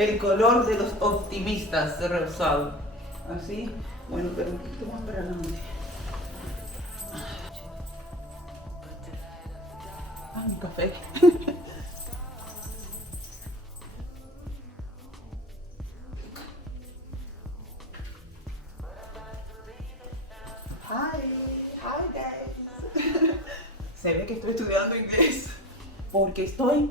El color de los optimistas, rosado. Así, bueno, pero un poquito más para adelante. Ah, mi café. Hi guys. Se ve que estoy estudiando inglés porque estoy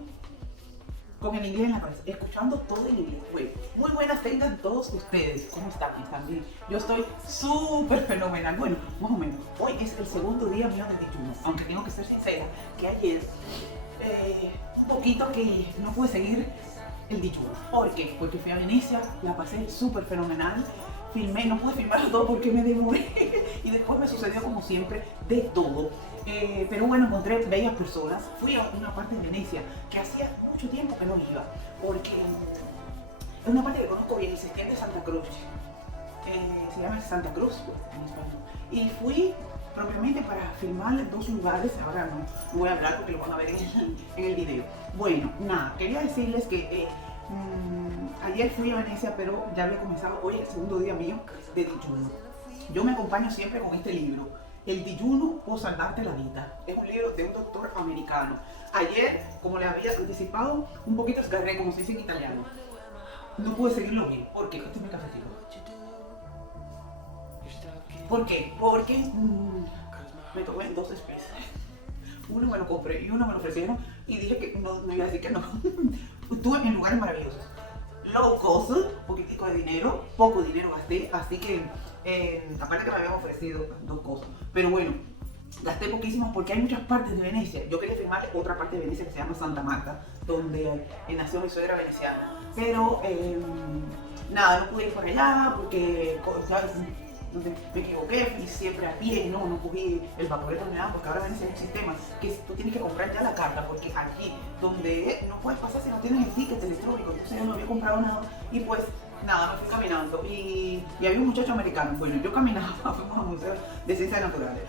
con el inglés en la cabeza, escuchando todo en inglés. Bueno, muy buenas tengan todos ustedes. ¿Cómo están? ¿Están bien? Yo estoy súper fenomenal. Bueno, más o menos. Hoy es el segundo día mío del dichuno, aunque tengo que ser sincera que ayer un poquito que no pude seguir el dichuno. ¿Por qué? Porque fui a Venecia, la pasé súper fenomenal. Filmé, no pude filmar todo porque me demoré y después me sucedió como siempre de todo. Pero bueno, encontré bellas personas. Fui a una parte de Venecia que hacía mucho tiempo que no iba, porque es una parte que conozco bien, se extiende Santa Cruz. Se llama Santa Cruz en español. Y fui propiamente para filmar dos lugares. Ahora no voy a hablar porque lo van a ver en el video. Bueno, nada, quería decirles que ayer fui a Venecia, pero ya había comenzado hoy el segundo día mío de dichuno. Yo me acompaño siempre con este libro, El dijuno può salvarte la vida. Es un libro de un doctor americano. Ayer, como les había anticipado, un poquito esgarré, como se dice en italiano. No pude seguirlo bien. ¿Por qué? Este es mi cafecito. ¿Por qué? Porque me tocó en dos especies. Uno me lo compré y uno me lo ofrecieron y dije que no iba a decir que no. Estuve en lugares maravillosos. Low cost, poquitico de dinero, poco dinero gasté, así que aparte que me habían ofrecido dos cosas. Pero bueno, gasté poquísimo porque hay muchas partes de Venecia. Yo quería filmar otra parte de Venecia que se llama Santa Marta, donde nació mi suegra veneciana. Pero nada, no pude ir por allá porque ¿sabes? Me equivoqué, fui siempre a pie, no cogí el vaporeto ni nada, porque ahora Venecia hay un sistema que tú tienes que comprar ya la carta, porque aquí donde no puedes pasar si no tienes el ticket electrónico, entonces yo no había comprado nada y pues nada, me fui caminando y había un muchacho americano. Bueno, yo caminaba, fuimos a un museo de ciencias naturales.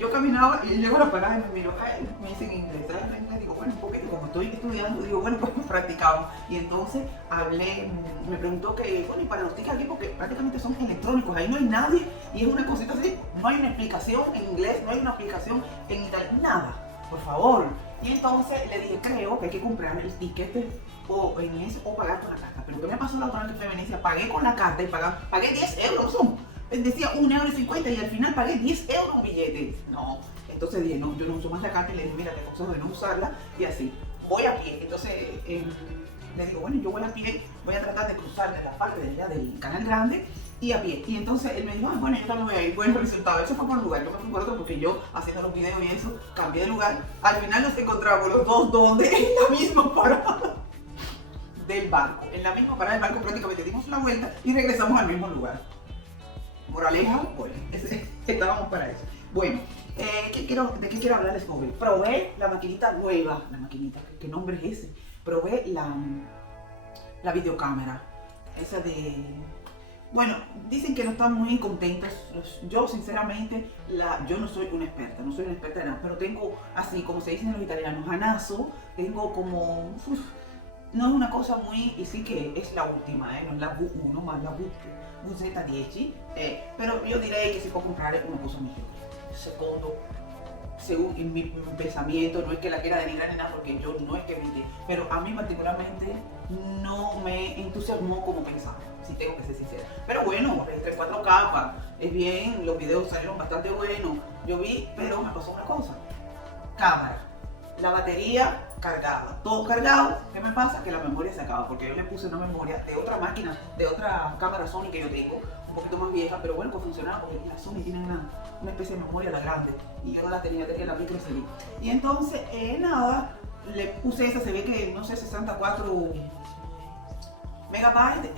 Yo caminaba y llego a la parada y me miro, me dicen inglés, ¿sabes? Digo, bueno, un poquito, como estoy estudiando, digo, bueno, pues practicamos. Y entonces hablé, me preguntó que, bueno, y para los tickets aquí, porque prácticamente son electrónicos, ahí no hay nadie y es una cosita así, no hay una explicación en inglés, no hay una explicación en italiano, nada, por favor. Y entonces le dije, creo que hay que comprar el ticket o en ese o pagar con la carta. Pero ¿qué me pasó la otra vez que fui a Venecia? Pagué con la carta y pagué 10 euros, decía 1,50 € y al final pagué 10 euros un billete. No, entonces dije, no, yo no uso más la carta y le dije, mira, te aconsejo de no usarla y así. Voy a pie, entonces le digo, bueno, yo voy a pie, voy a tratar de cruzar de la parte de allá del Canal Grande y a pie. Y entonces él me dijo, bueno, yo también voy a ir, buen resultado. Eso fue por un lugar, yo me fui por otro porque yo haciendo los videos y eso, cambié de lugar. Al final nos encontramos los dos donde en la misma parada del barco. En la misma parada del barco prácticamente dimos la vuelta y regresamos al mismo lugar. Moraleja, bueno, estábamos para eso. Bueno, ¿de qué quiero hablarles hoy? Probé la maquinita nueva, la maquinita, ¿qué nombre es ese? Probé la videocámara, esa de... Bueno, dicen que no están muy contentos. Yo sinceramente, yo no soy una experta, no soy una experta de nada, pero tengo, así como se dicen los italianos, anazo, tengo como... no es una cosa muy, y sí que es la última, no es la V1 más la VZ10, pero yo diré que si puedo comprar una cosa mejor. Segundo, según mi pensamiento, no es que la quiera denigrar ni nada, porque yo no es que viste, pero a mí particularmente no me entusiasmó como pensaba, si tengo que ser sincera. Pero bueno, entre 4 capas, es bien, los videos salieron bastante buenos, yo vi, pero me pasó una cosa, cámara, la batería cargada, todo cargado. ¿Qué me pasa? Que la memoria se acaba, porque yo le puse una memoria de otra máquina, de otra cámara Sony que yo tengo, un poquito más vieja, pero bueno, pues funcionaba porque la Sony tiene una especie de memoria la grande y yo no la tenía la micro SD. Y entonces, nada, le puse esa, se ve que, no sé, 64 megabytes,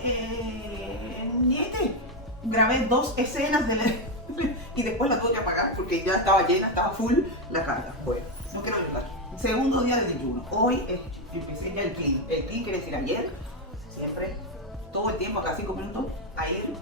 grabé 2 escenas y después la tuve que apagar porque ya estaba llena, estaba full la carga. Bueno, no quiero hablar. Segundo día de dijuno. Hoy empecé ya el clean. El clean quiere decir ayer, siempre, todo el tiempo, cada 5 minutos, a ir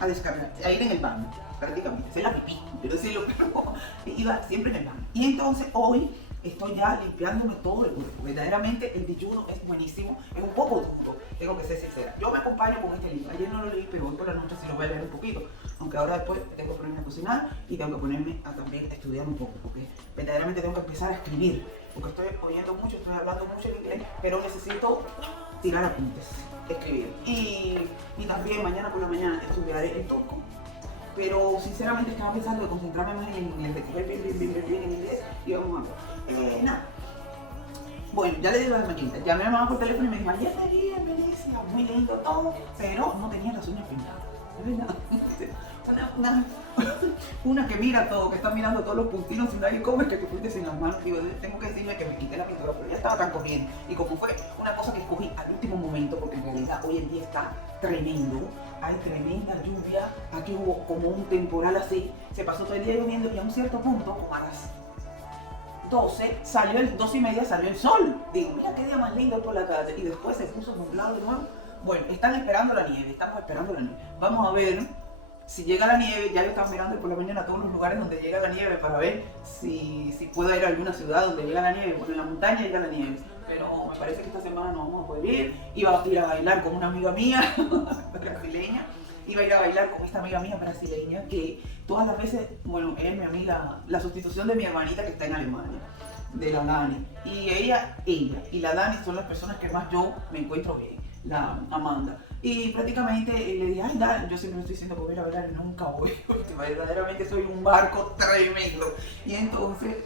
a descargar, a ir en el baño, prácticamente, hacer la pipí, quiero decirlo, pero iba siempre en el baño. Y entonces hoy estoy ya limpiándome todo el cuerpo. Verdaderamente el dijuno es buenísimo, es un poco duro, tengo que ser sincera. Yo me acompaño con este libro, ayer no lo leí, pero hoy por la noche sí lo voy a leer un poquito, aunque ahora después tengo que ponerme a cocinar y tengo que ponerme a también estudiar un poco, porque verdaderamente tengo que empezar a escribir, porque estoy oyendo mucho, estoy hablando mucho en inglés, pero necesito tirar apuntes, escribir. Y también mañana por la mañana estudiaré el turco. Pero sinceramente estaba pensando de concentrarme más en el inglés, de coger bien en inglés y vamos a ver. Nada. Bueno, ya le di las maquinitas. Llamé a mi mamá por teléfono y me dijo, ayer te vi en Venecia, muy lindo todo, pero no tenía las uñas pintadas. Es verdad. Una que mira todo, que está mirando todos los puntinos sin nadie come, que tú fuiste sin las manos. Digo, tengo que decirle que me quité la pintura, pero ya estaba tan corriendo. Y como fue una cosa que escogí al último momento, porque en realidad hoy en día está tremendo, hay tremenda lluvia, aquí hubo como un temporal así, se pasó todo el día lloviendo y a un cierto punto, como a las 12, salió el 12:30, salió el sol. Digo, mira qué día más lindo por la tarde. Y después se puso nublado de nuevo. Bueno, están esperando la nieve, estamos esperando la nieve. Vamos a ver si llega la nieve. Ya yo estaba mirando por la mañana todos los lugares donde llega la nieve para ver si puedo ir a alguna ciudad donde llega la nieve. Bueno, en la montaña llega la nieve, pero me parece que esta semana no vamos a poder ir. Iba a ir a bailar con una amiga mía brasileña. Iba a ir a bailar con esta amiga mía brasileña que todas las veces, bueno, es mi amiga, la sustitución de mi hermanita que está en Alemania, de la Dani. Y ella y la Dani son las personas que más yo me encuentro bien, la Amanda. Y prácticamente le dije, ay, Dani, yo siempre me estoy diciendo que voy a ir a bailar y nunca voy, porque verdaderamente soy un barco tremendo. Y entonces,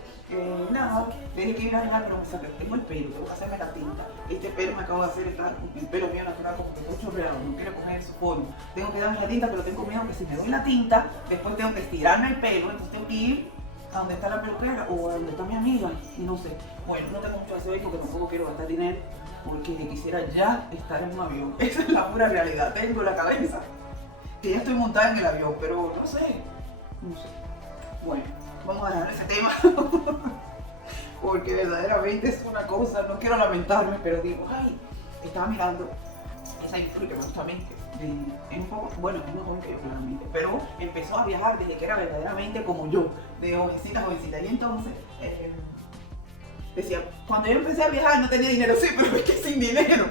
nada, le dije que iba a bailar, pero me saqué, tengo el pelo, tengo que hacerme la tinta. Este pelo me acabo de hacer, el pelo mío natural como que está chorreado, no quiero coger su polvo. Tengo que darme la tinta, pero tengo miedo que si me doy la tinta, después tengo que estirarme el pelo, entonces tengo que ir a donde está la peluquera o a donde está mi amiga, y no sé. Bueno, no tengo mucho deseo ahí porque tampoco quiero gastar dinero, porque quisiera ya estar en un avión. Esa es la pura realidad. Tengo la cabeza que ya estoy montada en el avión, pero no sé. Bueno, vamos a dejar ese tema porque verdaderamente es una cosa, no quiero lamentarme, pero digo, ay, estaba mirando esa influencia que me gusta a mí, es un poco, bueno, es más joven que yo claramente, pero empezó a viajar desde que era verdaderamente como yo, de jovencita, y entonces decía, cuando yo empecé a viajar no tenía dinero, sí, pero es que sin dinero.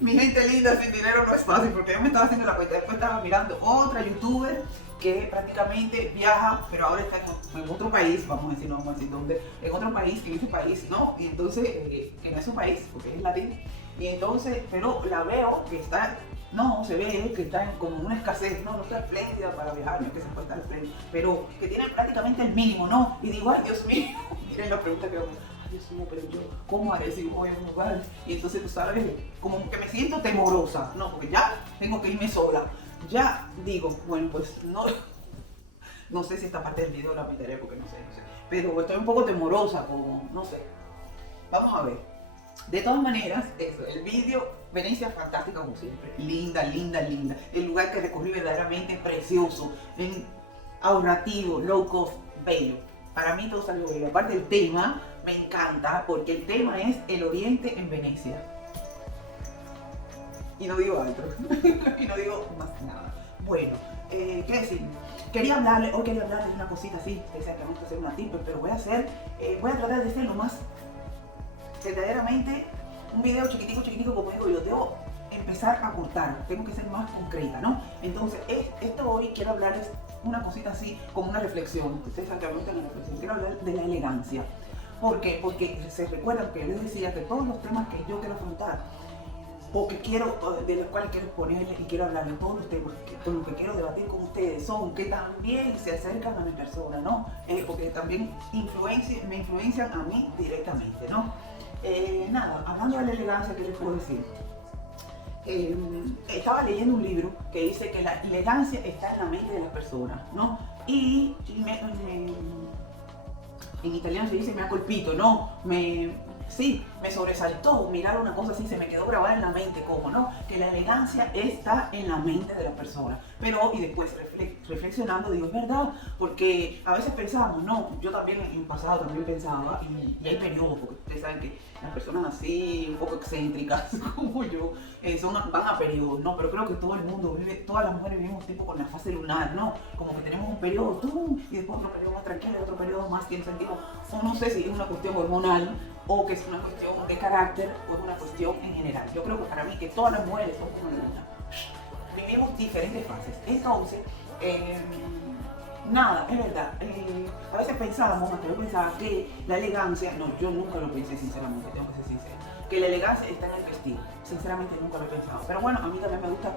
Mi gente linda, sin dinero no es fácil, porque yo me estaba haciendo la cuenta, después estaba mirando otra youtuber que prácticamente viaja, pero ahora está en otro país, vamos a decir, no vamos a decir dónde, en otro país, que en ese país, ¿no? Y entonces, que no es un país, porque es latín, y entonces, pero la veo que está, no, se ve que está como una escasez, no está espléndida para viajar, no es que se puede estar espléndida, pero que tiene prácticamente el mínimo, ¿no? Y digo, ay, Dios mío, miren la pregunta que hago. Dios mío, pero yo, ¿cómo haré si voy a un lugar? Y entonces, tú sabes, como que me siento temorosa, no, porque ya tengo que irme sola. Ya digo, bueno, pues no sé si esta parte del video la meteré porque no sé, pero estoy un poco temorosa, como, no sé. Vamos a ver. De todas maneras, eso, el video, Venecia fantástica como siempre, linda, linda, linda. El lugar que recorrí verdaderamente precioso, ahorrativo, low cost, bello. Para mí todo salió bello. Aparte el tema, me encanta porque el tema es el Oriente en Venecia. Y no digo otro, y no digo más nada. Bueno, ¿qué decir? Hoy quería hablarles de una cosita así, que sea que vamos a hacer una tip, pero voy a tratar de hacer lo más verdaderamente un video chiquitico, como digo yo, debo empezar a cortar, tengo que ser más concreta, ¿no? Entonces, esto hoy quiero hablarles una cosita así, como una reflexión, ustedes saben que me gusta la reflexión, quiero hablar de la elegancia. ¿Por qué? Porque se recuerdan que yo les decía que todos los temas que yo quiero afrontar, o que de los cuales quiero exponerles y quiero hablar de todos los temas con los que quiero debatir con ustedes, son que también se acercan a mi persona, ¿no? Porque también me influencian a mí directamente, ¿no? Nada, hablando de la elegancia, ¿qué les puedo decir? Estaba leyendo un libro que dice que la elegancia está en la mente de las personas, ¿no? Y en italiano se dice me ha colpito, ¿no? Sí, me sobresaltó mirar una cosa así, se me quedó grabada en la mente, ¿cómo no? Que la elegancia está en la mente de la persona. Pero, y después reflexionando, digo, es verdad, porque a veces pensamos, no, yo también en el pasado también pensaba, y hay periodos, porque ustedes saben que las personas así, un poco excéntricas como yo, van a periodos, ¿no? Pero creo que todo el mundo vive, todas las mujeres vivimos tiempo con la fase lunar, ¿no? Como que tenemos un periodo, ¡tum! Y después otro periodo más tranquilo, otro periodo más que sentimos, o no sé si es una cuestión hormonal, o que es una cuestión de carácter, o es una cuestión en general. Yo creo que para mí, que todas las mujeres son como una. Vivimos diferentes fases. Entonces, nada, es verdad. A veces pensábamos, hasta yo pensaba que la elegancia, no, yo nunca lo pensé sinceramente, tengo que ser sincera, que la elegancia está en el vestido. Sinceramente nunca lo he pensado. Pero bueno, a mí también me gusta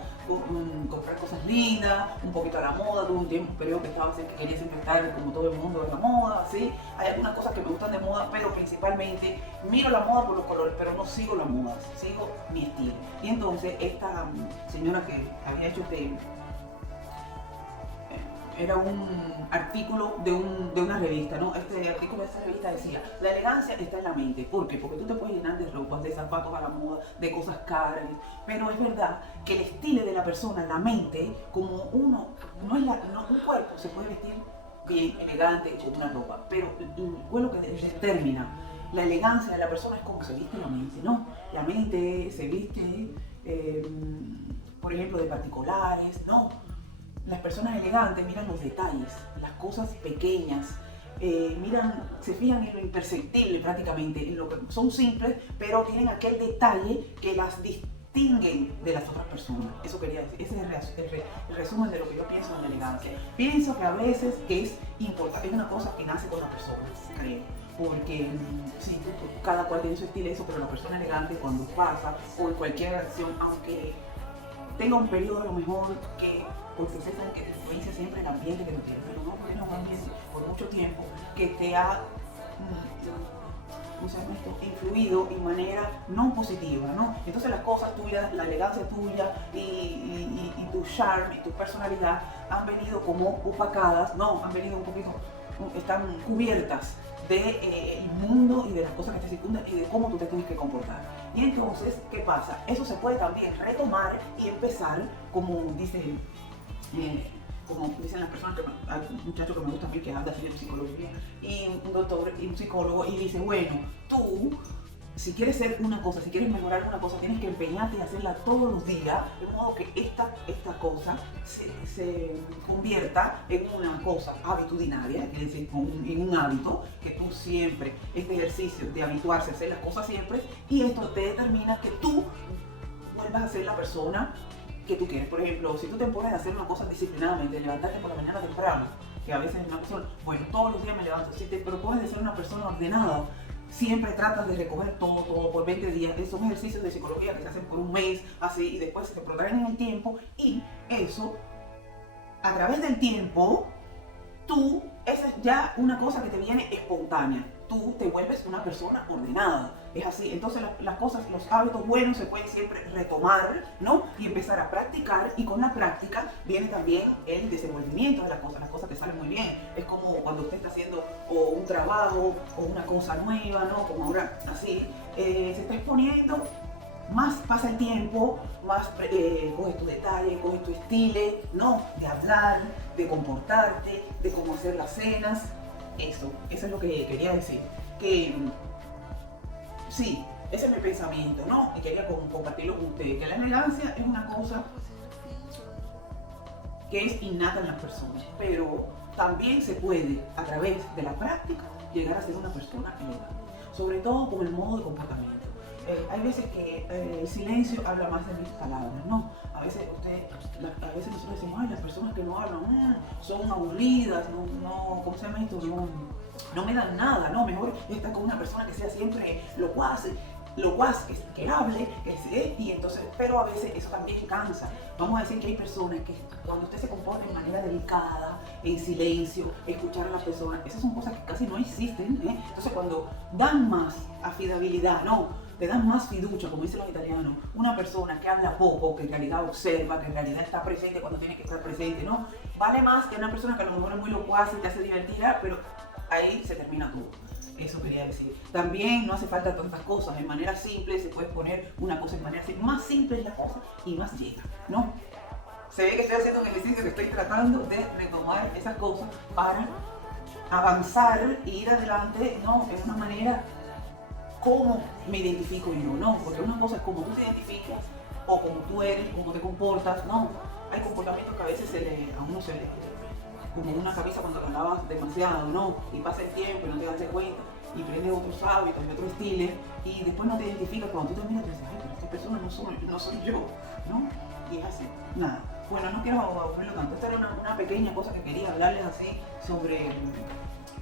comprar cosas lindas, un poquito a la moda. Tuve un tiempo, un periodo que estaba así, que quería siempre estar como todo el mundo en la moda, ¿sí? Hay algunas cosas que me gustan de moda, pero principalmente miro la moda por los colores, pero no sigo la moda, sigo mi estilo. Y entonces esta señora que había hecho era un artículo de una revista, ¿no? Este artículo de esa revista decía, la elegancia está en la mente. ¿Por qué? Porque tú te puedes llenar de ropas, de zapatos a la moda, de cosas caras, pero es verdad que el estilo de la persona, la mente, como uno, un cuerpo se puede vestir bien, elegante, con una ropa, pero lo que determina la elegancia de la persona es cómo se viste la mente, ¿no? La mente se viste, por ejemplo, de particulares, ¿no? Las personas elegantes miran los detalles, las cosas pequeñas, se fijan en lo imperceptible prácticamente, en lo que son simples, pero tienen aquel detalle que las distinguen de las otras personas. Eso quería decir, ese es el resumen de lo que yo pienso en la elegancia. Pienso que a veces que es importante, es una cosa que nace con la persona, creo. Porque sí, cada cual tiene su estilo, eso, pero la persona elegante cuando pasa o en cualquier acción, aunque tenga un periodo a lo mejor que, porque ustedes saben que te influencia siempre el ambiente que tú tienes, pero no tienes un ambiente por mucho tiempo que te ha influido de manera no positiva, ¿no? Entonces las cosas tuyas, la elegancia tuya y tu charme y tu personalidad han venido como opacadas, no, han venido un poquito, están cubiertas del mundo y de las cosas que te circundan y de cómo tú te tienes que comportar. Y entonces, ¿qué pasa? Eso se puede también retomar y empezar, como dicen las personas, hay un muchacho que me gusta a mí que anda haciendo psicología, y un doctor y un psicólogo, y dice, bueno, tú, si quieres ser una cosa, si quieres mejorar una cosa, tienes que empeñarte y hacerla todos los días, de modo que esta cosa se convierta en una cosa habitudinaria, es decir, en un hábito, que tú siempre, este ejercicio de habituarse a hacer las cosas siempre, y esto te determina que tú vuelvas a ser la persona que tú quieres. Por ejemplo, si tú te pones a hacer una cosa disciplinadamente, levantarte por la mañana temprano, que a veces es una persona, bueno, todos los días me levanto, si te propones de ser una persona ordenada, siempre tratas de recoger todo por 20 días. Son ejercicios de psicología que se hacen por un mes, así, y después se prolongan en el tiempo, y eso, a través del tiempo, esa es ya una cosa que te viene espontánea. Tú te vuelves una persona ordenada. Es así. Entonces las cosas, los hábitos buenos se pueden siempre retomar, ¿no? Y empezar a practicar, y con la práctica viene también el desenvolvimiento de las cosas te salen muy bien. Es como cuando usted está haciendo o un trabajo o una cosa nueva, ¿no? Como ahora, así, se está exponiendo, más pasa el tiempo, más coges tu detalle, coges tu estilo, ¿no? De hablar, de comportarte, de cómo hacer las cenas. Eso es lo que quería decir. Que sí, ese es mi pensamiento, ¿no? Y quería compartirlo con ustedes. Que la elegancia es una cosa que es innata en las personas, pero también se puede, a través de la práctica, llegar a ser una persona elegante. Sobre todo con el modo de comportamiento. Hay veces que el silencio habla más de mis palabras, ¿no? A veces nosotros decimos, ay, las personas que no hablan son aburridas, ¿cómo se llama esto? No me dan nada, ¿no? Mejor estar con una persona que sea siempre locuaz, que hable, y entonces, pero a veces eso también cansa. Vamos a decir que hay personas que cuando usted se comporta de manera delicada, en silencio, escuchar a las personas, esas son cosas que casi no existen, ¿eh? Entonces cuando dan más afidabilidad, ¿no? Te dan más fiducia, como dicen los italianos, una persona que habla poco, que en realidad observa, que en realidad está presente cuando tiene que estar presente, ¿no? Vale más que una persona que a lo mejor es muy locuaz y te hace divertida, pero ahí se termina todo. Eso quería decir. También no hace falta tantas cosas. De manera simple se puede poner una cosa de manera simple. Más simple es la cosa y más llega, ¿no? Se ve que estoy haciendo un ejercicio, que estoy tratando de retomar esas cosas para avanzar e ir adelante, ¿no? En una manera cómo me identifico yo, ¿no? Porque una cosa es cómo tú te identificas o cómo tú eres, cómo te comportas, ¿no? Hay comportamientos que a veces a uno se le como una cabeza cuando la lavas demasiado, ¿no? Y pasa el tiempo y no te das cuenta y aprendes otros hábitos y otros estilos y después no te identificas. Cuando tú te miras y dices, ay, pero esta persona no soy yo, ¿no? Y es así. Nada. Bueno, no quiero aburrirlo tanto. Esta era una pequeña cosa que quería hablarles así sobre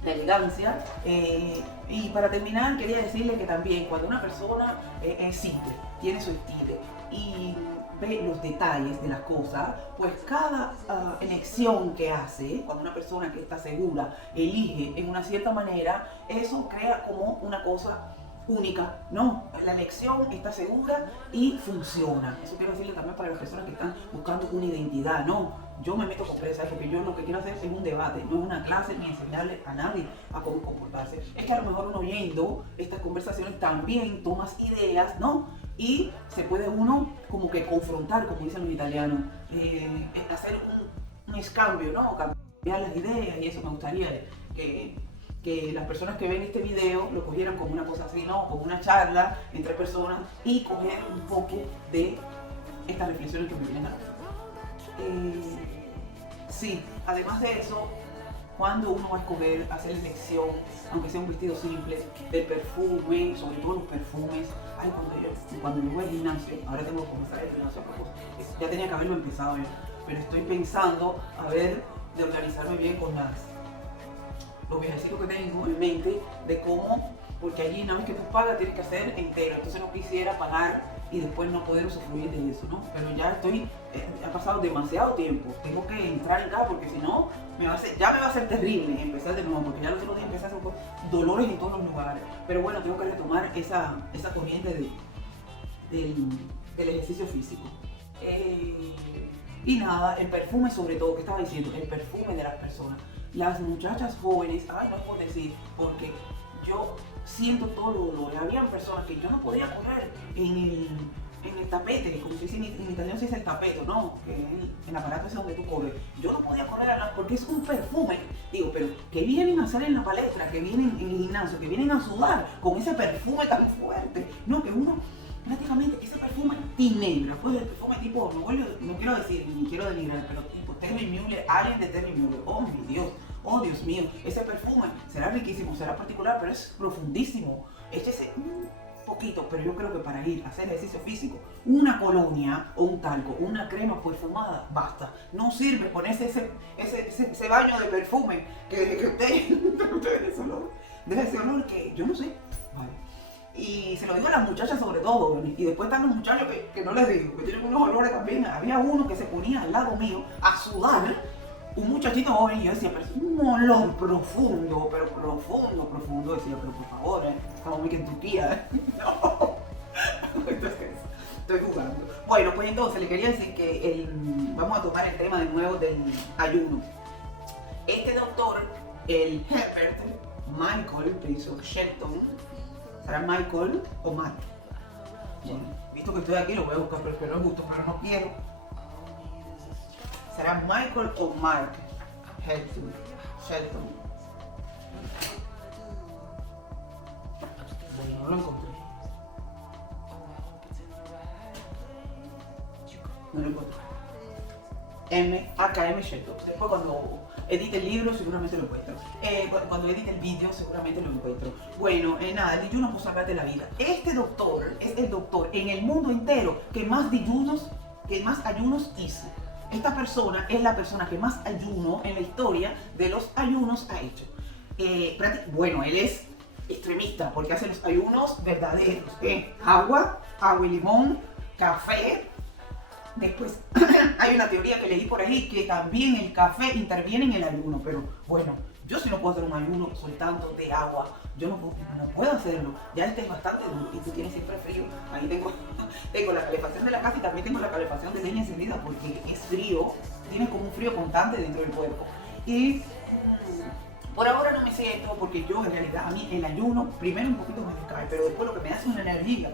la elegancia. Y para terminar, quería decirles que también cuando una persona es simple, tiene su estilo y ve los detalles de las cosas, pues cada elección que hace, cuando una persona que está segura elige en una cierta manera, eso crea como una cosa única, ¿no? La elección está segura y funciona. Eso quiero decirle también para las personas que están buscando una identidad, ¿no? Yo me meto con presa porque yo lo que quiero hacer es un debate, no es una clase ni enseñarle a nadie a cómo comportarse. Es que a lo mejor uno oyendo estas conversaciones también tomas ideas, ¿no? Y se puede uno como que confrontar, como dicen los italianos, hacer un escambio, ¿no? Cambiar las ideas y eso me gustaría que las personas que ven este video lo cogieran como una cosa así, ¿no? Como una charla entre personas y coger un poco de estas reflexiones que me vienen a la sí, además de eso, cuando uno va a escoger, hacer elección, aunque sea un vestido simple, del perfume, sobre todo los perfumes. Ay, cuando yo voy al gimnasio, ahora tengo que comenzar el gimnasio, ya tenía que haberlo empezado yo, pero estoy pensando a ver de organizarme bien con los viajecitos que tengo en mente, de cómo, porque allí una vez que tú pagas tienes que hacer entero, entonces no quisiera pagar y después no poder usufruir de eso, ¿no? Pero ya ha pasado demasiado tiempo, tengo que entrar acá porque si no, ya me va a ser terrible empezar de nuevo, porque ya los otros días empecé a hacer dolores en todos los lugares, pero bueno, tengo que retomar esa corriente del ejercicio físico. Y nada, el perfume sobre todo, que estaba diciendo, el perfume de las personas. Las muchachas jóvenes, ay, no es por decir, porque yo siento todos los dolores. Habían personas que yo no podía correr en el tapete, como se dice en italiano se dice el tapete, ¿no? Que es el aparato ese donde tú corres. Yo no podía correr porque es un perfume. Digo, pero ¿qué vienen a hacer en la palestra? ¿Que vienen en el gimnasio? ¿Que vienen a sudar con ese perfume tan fuerte? No, que uno prácticamente, ese perfume tinebra, pues el perfume tipo, no quiero decir, ni quiero denigrar, pero tipo Terry Muller, Alien de Terry Muller, oh mi Dios. Oh, Dios mío, ese perfume será riquísimo, será particular, pero es profundísimo. Échese un poquito, pero yo creo que para ir a hacer ejercicio físico, una colonia o un talco, una crema perfumada, basta. No sirve ponerse ese baño de perfume que usted de ese olor que yo no sé. Vale. Y se lo digo a las muchachas sobre todo, y después están los muchachos que no les digo, que tienen unos olores también. Había uno que se ponía al lado mío a sudar. Un muchachito joven y yo decía, pero es un olor profundo, pero profundo, decía, pero por favor, estamos muy que en Turquía, no, entonces, estoy jugando. Bueno, pues entonces le quería decir que vamos a tomar el tema de nuevo del ayuno. Este doctor, el Herbert Michael, que hizo Shelton, ¿será Michael o Mark? Bueno, visto que estoy aquí lo voy a buscar, pero no gusto, pero no quiero. ¿Será Michael o Mark Shelton? Bueno, no lo encontré. No lo encontré. AKM Shelton. Después cuando edite el libro seguramente lo encuentro. Cuando edite el vídeo seguramente lo encuentro. Bueno, nada, el ayuno por salvarte la vida. Este doctor es el doctor en el mundo entero que más ayunos hizo. Esta persona es la persona que más ayuno en la historia de los ayunos ha hecho. Bueno, él es extremista porque hace los ayunos verdaderos. Agua y limón, café. Después hay una teoría que leí por ahí que también el café interviene en el ayuno. Pero bueno, yo sí no puedo hacer un ayuno soltando de agua. Yo no puedo hacerlo. Ya este es bastante duro y tú tienes siempre frío. Ahí tengo la calefacción de la casa y también tengo la calefacción de leña encendida porque es frío. Tienes como un frío constante dentro del cuerpo. Y por ahora no me siento porque yo en realidad a mí el ayuno primero un poquito me descae, pero después lo que me hace una energía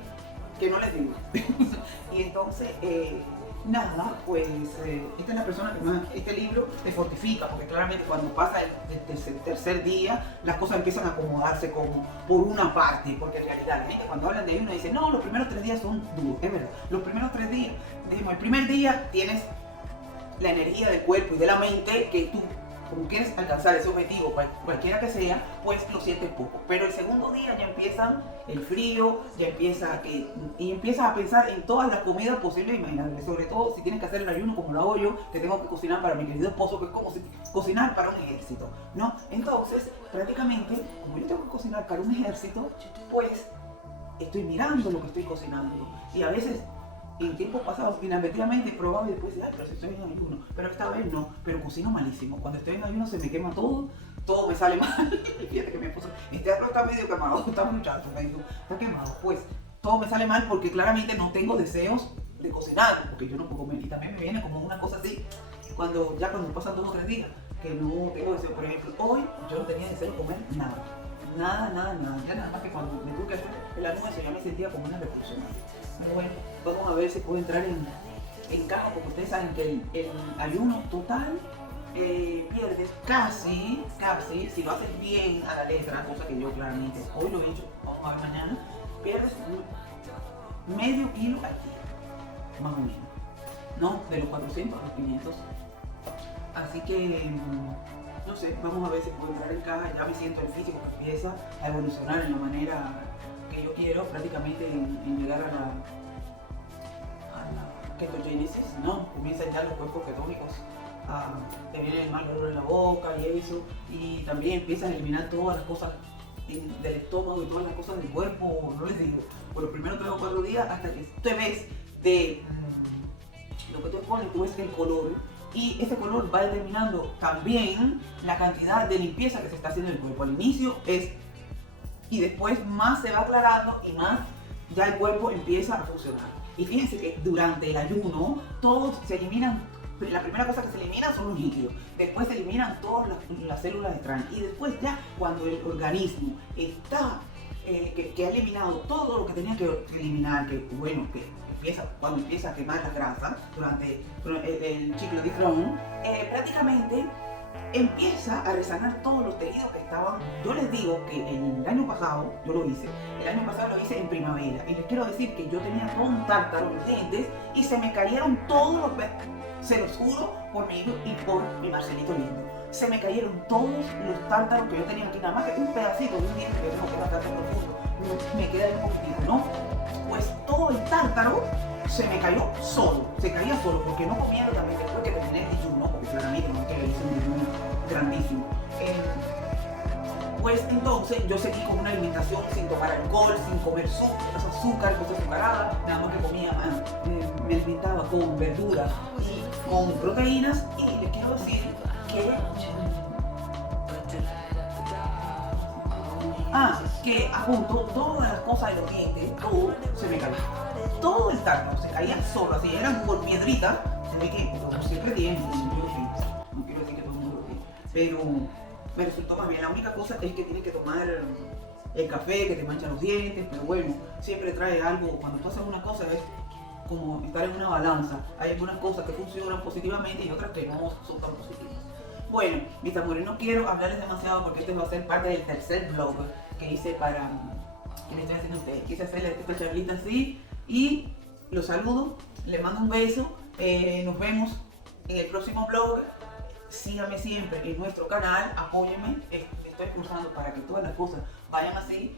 que no les digo. Y entonces nada, pues esta es la persona que más, este libro te fortifica, porque claramente cuando pasa el tercer día, las cosas empiezan a acomodarse como por una parte, porque en realidad la gente cuando hablan de ayuno dice, no, los primeros 3 días son duros, es verdad, los primeros 3 días, decimos, el primer día tienes la energía del cuerpo y de la mente que tú, como quieres alcanzar ese objetivo, cualquiera que sea, pues lo sientes poco. Pero el segundo día ya empieza el frío, ya empieza y empiezas a pensar en todas las comidas posibles e imaginables. Sobre todo si tienes que hacer el ayuno como lo hago yo, que tengo que cocinar para mi querido esposo, que es como si cocinar para un ejército, ¿no? Entonces, prácticamente, como yo tengo que cocinar para un ejército, pues estoy mirando lo que estoy cocinando. Y a veces en tiempos pasados, inadvertidamente, probaba y después decía, ay, pero si estoy en ayuno. Pero esta vez no, pero cocino malísimo. Cuando estoy en ayuno se me quema todo, todo me sale mal. Fíjate que mi esposo, este arroz está medio quemado, está muchacho, me dijo, está quemado. Pues todo me sale mal porque claramente no tengo deseos de cocinar, porque yo no puedo comer. Y también me viene como una cosa así, cuando pasan 2 o 3 días, que no tengo deseo. Por ejemplo, hoy yo no tenía deseo de comer nada. Nada. Ya nada más que cuando me tuve que hacer el almuerzo ya me sentía como una revolucionaria. Bueno, vamos a ver si puedo entrar en caja, porque ustedes saben que el ayuno total pierdes casi, si lo haces bien a la letra, cosa que yo claramente hoy lo he hecho, vamos a ver mañana, pierdes medio kilo al día, más o menos, ¿no? De los 400 a los 500. Así que, no sé, vamos a ver si puedo entrar en caja. Ya me siento el físico que empieza a evolucionar en la manera que yo quiero, prácticamente en llegar a la ketogénesis, ¿no? Comienzan ya los cuerpos ketónicos, te viene el mal olor en la boca y eso, y también empiezas a eliminar todas las cosas del estómago y todas las cosas del cuerpo, no les digo, por los primeros 3 o 4 días hasta que te ves de lo que tú pones, tú ves el color, y ese color va determinando también la cantidad de limpieza que se está haciendo en el cuerpo. Al inicio es, y después más se va aclarando y más ya el cuerpo empieza a funcionar. Y fíjense que durante el ayuno todos se eliminan, la primera cosa que se elimina son los líquidos, después se eliminan todas las células extrañas, y después ya cuando el organismo está, que ha eliminado todo lo que tenía que eliminar, que bueno, cuando empieza a quemar la grasa durante el ciclo de Crohn, prácticamente empieza a resanar todos los tejidos que estaban. Yo les digo que el año pasado yo lo hice, en primavera, y les quiero decir que yo tenía todo un tártaro en los dientes y se me cayeron todos los, se los juro por mí y por mi Marcelito lindo, se me cayeron todos los tártaros que yo tenía aquí, nada más que un pedacito de un diente que tengo que era tártaro profundo, me queda un poquitito, ¿no? Pues todo el tártaro se me cayó solo, se caía solo, porque no comía también después que terminé el ayuno, porque claramente no quiero hice un ayuno grandísimo. Pues entonces yo seguí con una alimentación sin tomar alcohol, sin comer azúcar, cosas azucaradas, nada más que comía, me alimentaba con verduras y con proteínas, y les quiero decir que apunto todas las cosas de los dientes, todo se me caía. Todo el tártaro se caía solo, así eran por piedritas, se ve que como siempre tienen, no quiero decir que todo el mundo lo tiene, pero me resultó más bien. La única cosa es que tienes que tomar el café, que te manchan los dientes, pero bueno, siempre trae algo. Cuando tú haces una cosa es como estar en una balanza, hay algunas cosas que funcionan positivamente y otras que no son tan positivas. Bueno, mis amores, no quiero hablarles demasiado porque este va a ser parte del tercer vlog que hice para, que le estoy haciendo a ustedes. Quise hacerle esta charlita así y los saludo, les mando un beso, nos vemos en el próximo vlog. Síganme siempre en nuestro canal, apóyenme, me estoy esforzando para que todas las cosas vayan así.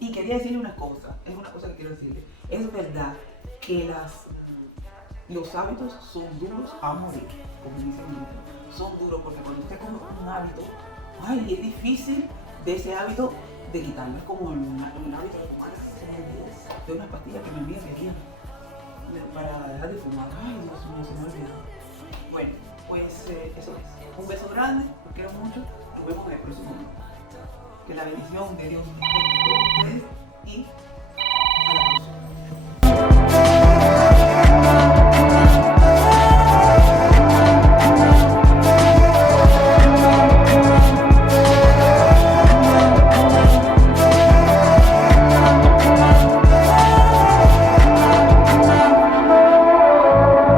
Y quería decirle una cosa, es una cosa que quiero decirle, es verdad que los hábitos son duros a morir, como dice el libro, son duros porque cuando usted come un hábito, ay, es difícil de ese hábito de quitarlo. Es como el hábito de fumar, de unas pastillas que me envían de aquí para dejar de fumar. Ay, Dios mío, se me ha olvidado. Bueno, pues eso es. Un beso grande, los quiero mucho, nos vemos en el próximo video. Que la bendición de Dios esté con ustedes y